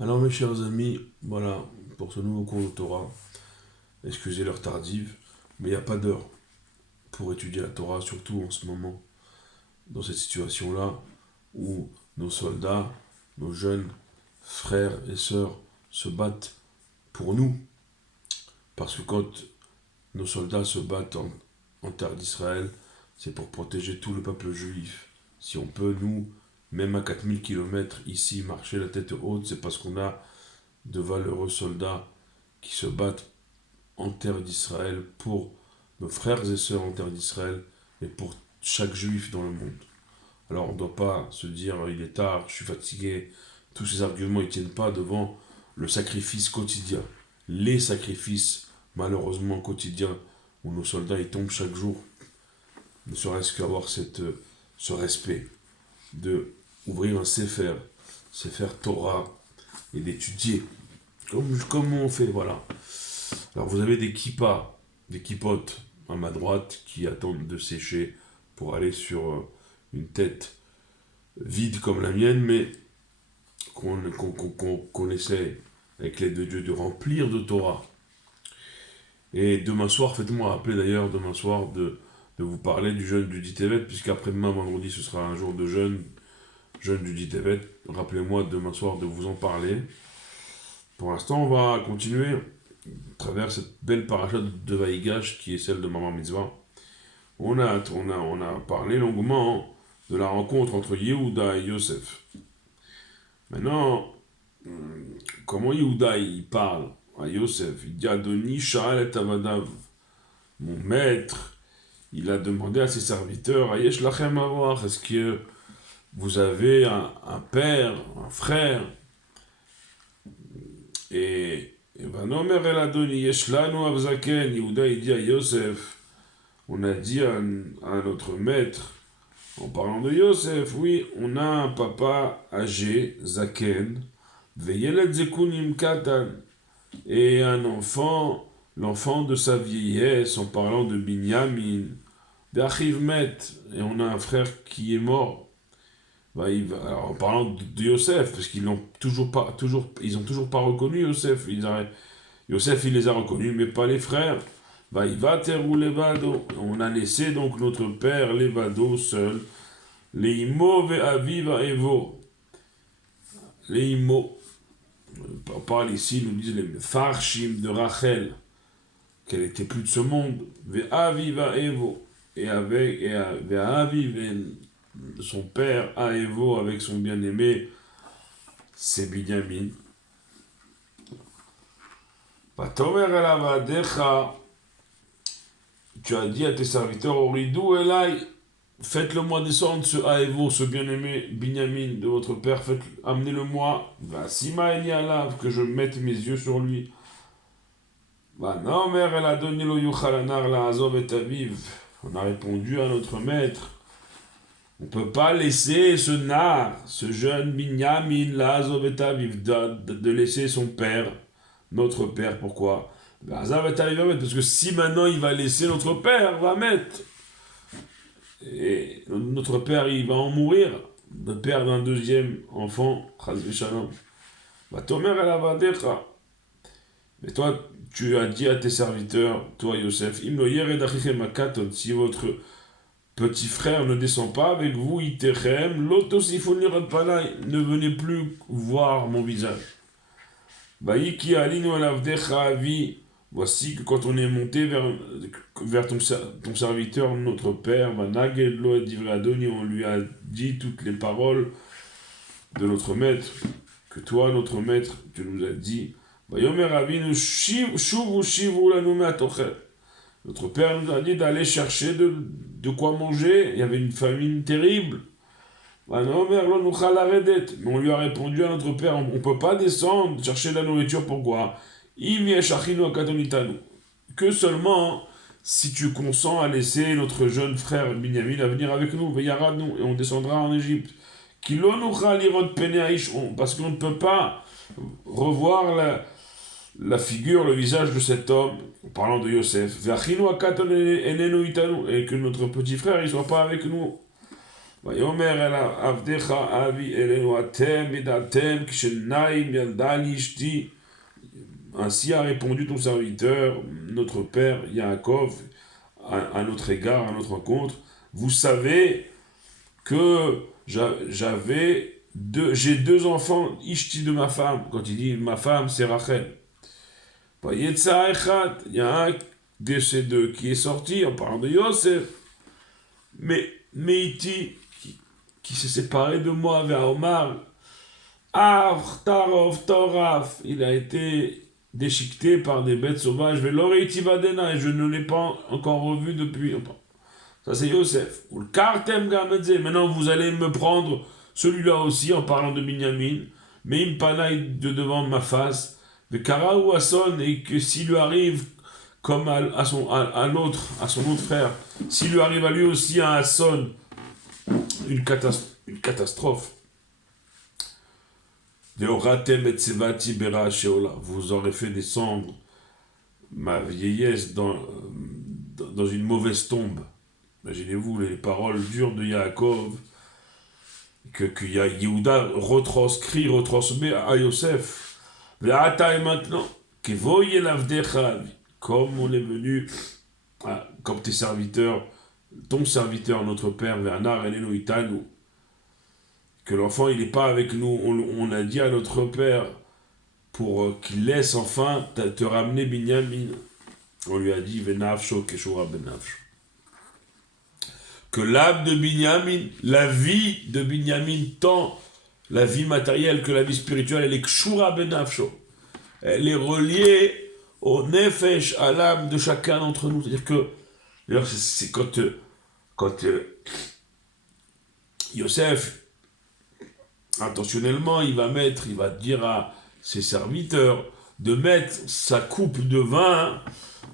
Alors mes chers amis, voilà, pour ce nouveau cours de Torah, excusez l'heure tardive, mais il n'y a pas d'heure pour étudier la Torah, surtout en ce moment, dans cette situation-là, où nos soldats, nos jeunes frères et sœurs se battent pour nous. Parce que quand nos soldats se battent en terre d'Israël, c'est pour protéger tout le peuple juif. Si on peut, nous, même à 4000 km ici, marcher la tête haute, c'est parce qu'on a de valeureux soldats qui se battent en terre d'Israël pour nos frères et sœurs en terre d'Israël et pour chaque juif dans le monde. Alors on ne doit pas se dire il est tard, je suis fatigué. Tous ces arguments ne tiennent pas devant le sacrifice quotidien. Les sacrifices malheureusement quotidiens où nos soldats ils tombent chaque jour. Ne serait-ce qu'avoir ce respect de ouvrir un Sefer Torah et d'étudier comme on fait, voilà. Alors vous avez des kippas, des kippotes à ma droite qui attendent de sécher pour aller sur une tête vide comme la mienne, mais qu'on essaie, avec l'aide de Dieu, de remplir de Torah. Et demain soir, faites-moi rappeler d'ailleurs, demain soir, de vous parler du jeûne du Ditevet, puisqu'après-demain, vendredi, ce sera un jour de jeûne du Ditevet. Rappelez-moi demain soir de vous en parler. Pour l'instant, on va continuer à travers cette belle paracha de Vaïgash qui est celle de Maman Mitzvah. On a parlé longuement de la rencontre entre Yehuda et Yosef. Maintenant, comment Yehuda il parle à Yosef? Il dit Adoni Sha'al et Avadav. Mon maître, il a demandé à ses serviteurs Ayesh Lachem avoir. Est-ce que vous avez un père, un frère? Et Vanomer El Adoni Yesh Lanu Avzaken. Yehuda il dit à Yosef, on a dit à notre maître, en parlant de Yosef, oui, on a un papa âgé, Zaken, Veyeled Zekunim Katan, et un enfant, l'enfant de sa vieillesse, en parlant de Binyamin, d'Achiv Met, et on a un frère qui est mort. Alors, en parlant de Yosef, parce qu'ils n'ont ils ont toujours pas reconnu Yosef. Yosef, il les a reconnus, mais pas les frères. Vaïvater ou Levado. On a laissé donc notre père Levado seul. Leimo ve'aviva evo. Leimo. On parle ici, nous disent les Farshim de Rachel, qu'elle était plus de ce monde. Ve'aviva evo. Et avec, ve'aviv, son père Aevo avec son bien-aimé, c'est Binyamin. Vatomer elavadecha. Tu as dit à tes serviteurs, Oridou Elai, faites-le-moi descendre ce Aevo, ce bien-aimé Binyamin de votre père, amenez-le-moi, Vasima Elialav, que je mette mes yeux sur lui. Vanomer El Adonilo Yuchalanar la Azov et Aviv. On a répondu à notre maître, on ne peut pas laisser ce nar, ce jeune Binyamin la Azov et Aviv, de laisser son père, notre père, pourquoi? Parce que si maintenant il va laisser notre père, va mettre. Et notre père, il va en mourir. Le père d'un deuxième enfant, va tomer à la vadecha. Mais toi, tu as dit à tes serviteurs, toi Yosef, si votre petit frère ne descend pas avec vous, ne venez plus voir mon visage. Voici que quand on est monté vers ton serviteur, notre père, on lui a dit toutes les paroles de notre maître, que toi, notre maître, tu nous as dit. Notre père nous a dit d'aller chercher de quoi manger, il y avait une famine terrible. Mais on lui a répondu à notre père, on ne peut pas descendre chercher de la nourriture, pourquoi? Que seulement si tu consens à laisser notre jeune frère Binyamin à venir avec nous, et on descendra en Égypte. Parce qu'on ne peut pas revoir la figure, le visage de cet homme, en parlant de Yosef, et que notre petit frère ne soit pas avec nous. ויאמר אל עבדך אבי אלינו אתם ידעתם כשניים ילדה לי אשתי. Ainsi a répondu ton serviteur, notre père Yaakov, à notre égard, à notre rencontre. Vous savez que j'ai deux enfants, Ishti de ma femme. Quand il dit ma femme, c'est Rachel. Il y a un de ces deux qui est sorti en parlant de Yosef. Mais Meiti, qui s'est séparé de moi vers Omar, Toraf, il a été déchiqueté par des bêtes sauvages, et je ne l'ai pas encore revu depuis. Ça c'est Yosef. Maintenant vous allez me prendre celui-là aussi en parlant de Binyamin, mais il me panaille de devant ma face, de Kara ou Asson, et que s'il lui arrive comme à son autre frère, s'il lui arrive à lui aussi un Asson, une catastrophe. Vous aurez fait descendre ma vieillesse dans une mauvaise tombe. Imaginez-vous les paroles dures de Yaakov que Yehuda retransmet à Yosef. Et maintenant, comme on est venu, comme tes serviteurs, ton serviteur, notre père, Vernar Eleno Itanu, que l'enfant il n'est pas avec nous, on a dit à notre père pour qu'il laisse enfin te ramener Binyamin. On lui a dit Venafsho Keshura Benafsho. Que l'âme de Binyamin, la vie de Binyamin, tant la vie matérielle que la vie spirituelle, elle est Keshura Benafsho. Elle est reliée au Nefesh, à l'âme de chacun d'entre nous. C'est-à-dire que, d'ailleurs, c'est quand Yosef, intentionnellement, il va dire à ses serviteurs de mettre sa coupe de vin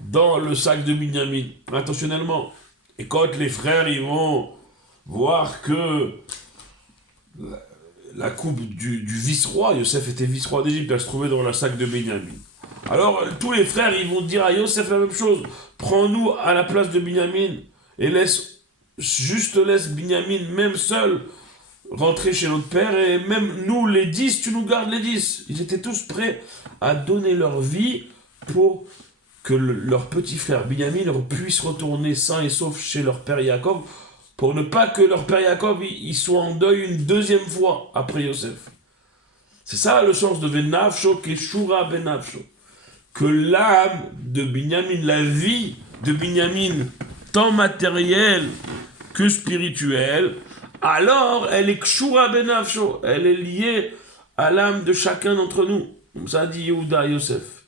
dans le sac de Binyamin, intentionnellement. Et quand les frères ils vont voir que la coupe du vice-roi, Yosef était vice-roi d'Égypte, elle se trouvait dans le sac de Binyamin. Alors tous les frères ils vont dire à Yosef la même chose, prends-nous à la place de Binyamin et laisse Binyamin même seul rentrer chez notre père, et même nous les 10, tu nous gardes les 10. Ils étaient tous prêts à donner leur vie pour que leur petit frère Binyamin puisse retourner sain et sauf chez leur père Yaakov, pour ne pas que leur père Yaakov il soit en deuil une deuxième fois après Yosef. C'est ça le sens de Venafsho Keshura Benafsho. Que l'âme de Binyamin, la vie de Binyamin, tant matérielle que spirituelle, alors elle est Kshura Benafsho, elle est liée à l'âme de chacun d'entre nous. Comme ça dit Yehuda Yosef.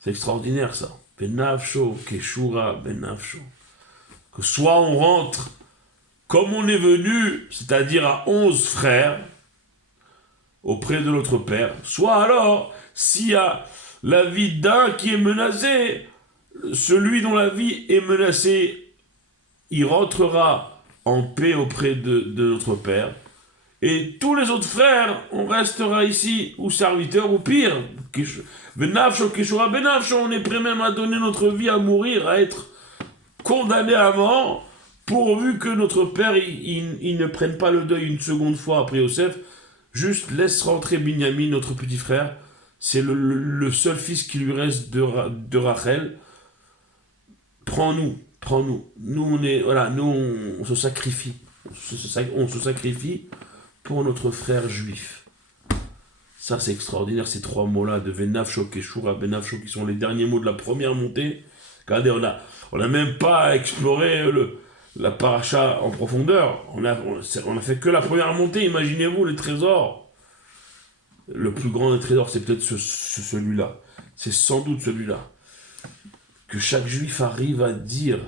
C'est extraordinaire ça. Benafsho, Keshura Benafsho. Que soit on rentre comme on est venu, c'est-à-dire à 11 frères, auprès de notre père, soit alors, s'il y a la vie d'un qui est menacé, celui dont la vie est menacée, il rentrera en paix auprès de notre père, et tous les autres frères, on restera ici, ou serviteurs, ou pire, Benafsho, Keshura Benafsho, on est prêt même à donner notre vie, à mourir, à être condamné à mort, pourvu que notre père, il ne prenne pas le deuil une seconde fois après Yosef, juste laisse rentrer Binyamin, notre petit frère, c'est le seul fils qui lui reste de Rachel. Prends-nous. Nous, on se sacrifie. On se sacrifie pour notre frère juif. Ça, c'est extraordinaire, ces trois mots-là, de Venafsho, Keshura, Benafsho, qui sont les derniers mots de la première montée. Regardez, on n'a même pas exploré la paracha en profondeur. On a fait que la première montée. Imaginez-vous les trésors. Le plus grand des trésors, c'est peut-être celui-là. C'est sans doute celui-là. Que chaque juif arrive à dire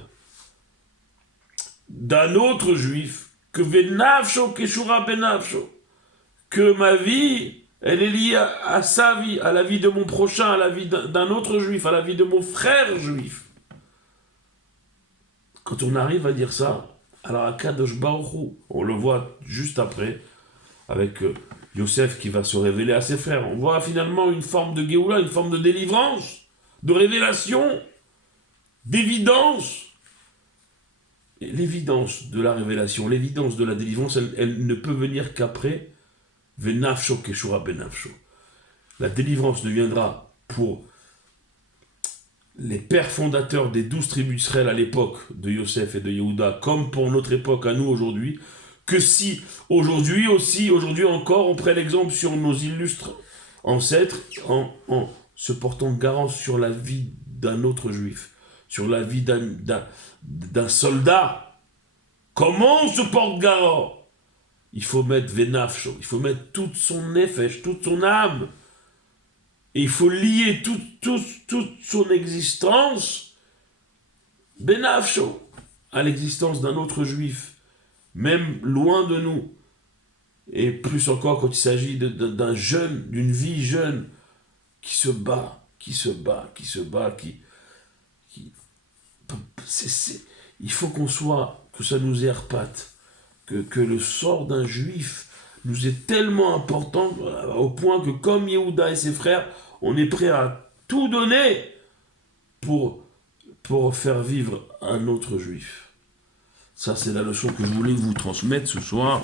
d'un autre juif que Venafsho Keshura Benafsho, que ma vie, elle est liée à sa vie, à la vie de mon prochain, à la vie d'un autre juif, à la vie de mon frère juif. Quand on arrive à dire ça, alors à Kadosh Baruch Hu, on le voit juste après, avec Yosef qui va se révéler à ses frères. On voit finalement une forme de Géoula, une forme de délivrance, de révélation, d'évidence. l'évidence de la révélation, l'évidence de la délivrance, elle ne peut venir qu'après Venafsho Keshura Benafsho. La délivrance ne viendra pour les pères fondateurs des 12 tribus d'Israël à l'époque de Yosef et de Yehuda, comme pour notre époque à nous aujourd'hui, que si aujourd'hui encore, on prend l'exemple sur nos illustres ancêtres en se portant garant sur la vie d'un autre juif, sur la vie d'un soldat. Comment on se porte garant? Il faut mettre Venafsho, il faut mettre toute son nefesh, toute son âme. Et il faut lier toute son existence, Benafsho, à l'existence d'un autre juif, même loin de nous. Et plus encore quand il s'agit d'un jeune, d'une vie jeune, qui se bat. Il faut que ça nous érepate, que le sort d'un juif nous est tellement important, au point que comme Yehuda et ses frères, on est prêt à tout donner pour faire vivre un autre juif. Ça, c'est la leçon que je voulais vous transmettre ce soir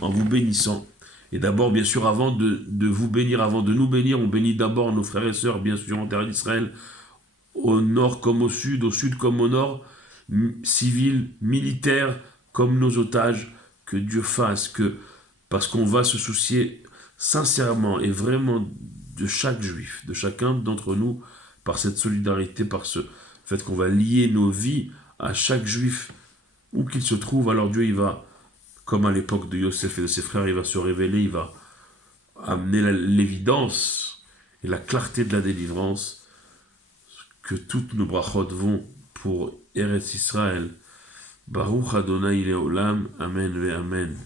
en vous bénissant. Et d'abord, bien sûr, avant de vous bénir, avant de nous bénir, on bénit d'abord nos frères et sœurs, bien sûr, en terre d'Israël, au nord comme au sud comme au nord, civils, militaires, comme nos otages, que Dieu fasse, parce qu'on va se soucier sincèrement et vraiment de chaque juif, de chacun d'entre nous, par cette solidarité, par ce fait qu'on va lier nos vies à chaque juif, où qu'il se trouve. Alors Dieu, il va, comme à l'époque de Yosef et de ses frères, il va se révéler, il va amener l'évidence et la clarté de la délivrance, que toutes nos brachot vont pour Eretz Israël. Baruch Adonai Leolam, Amen ve Amen.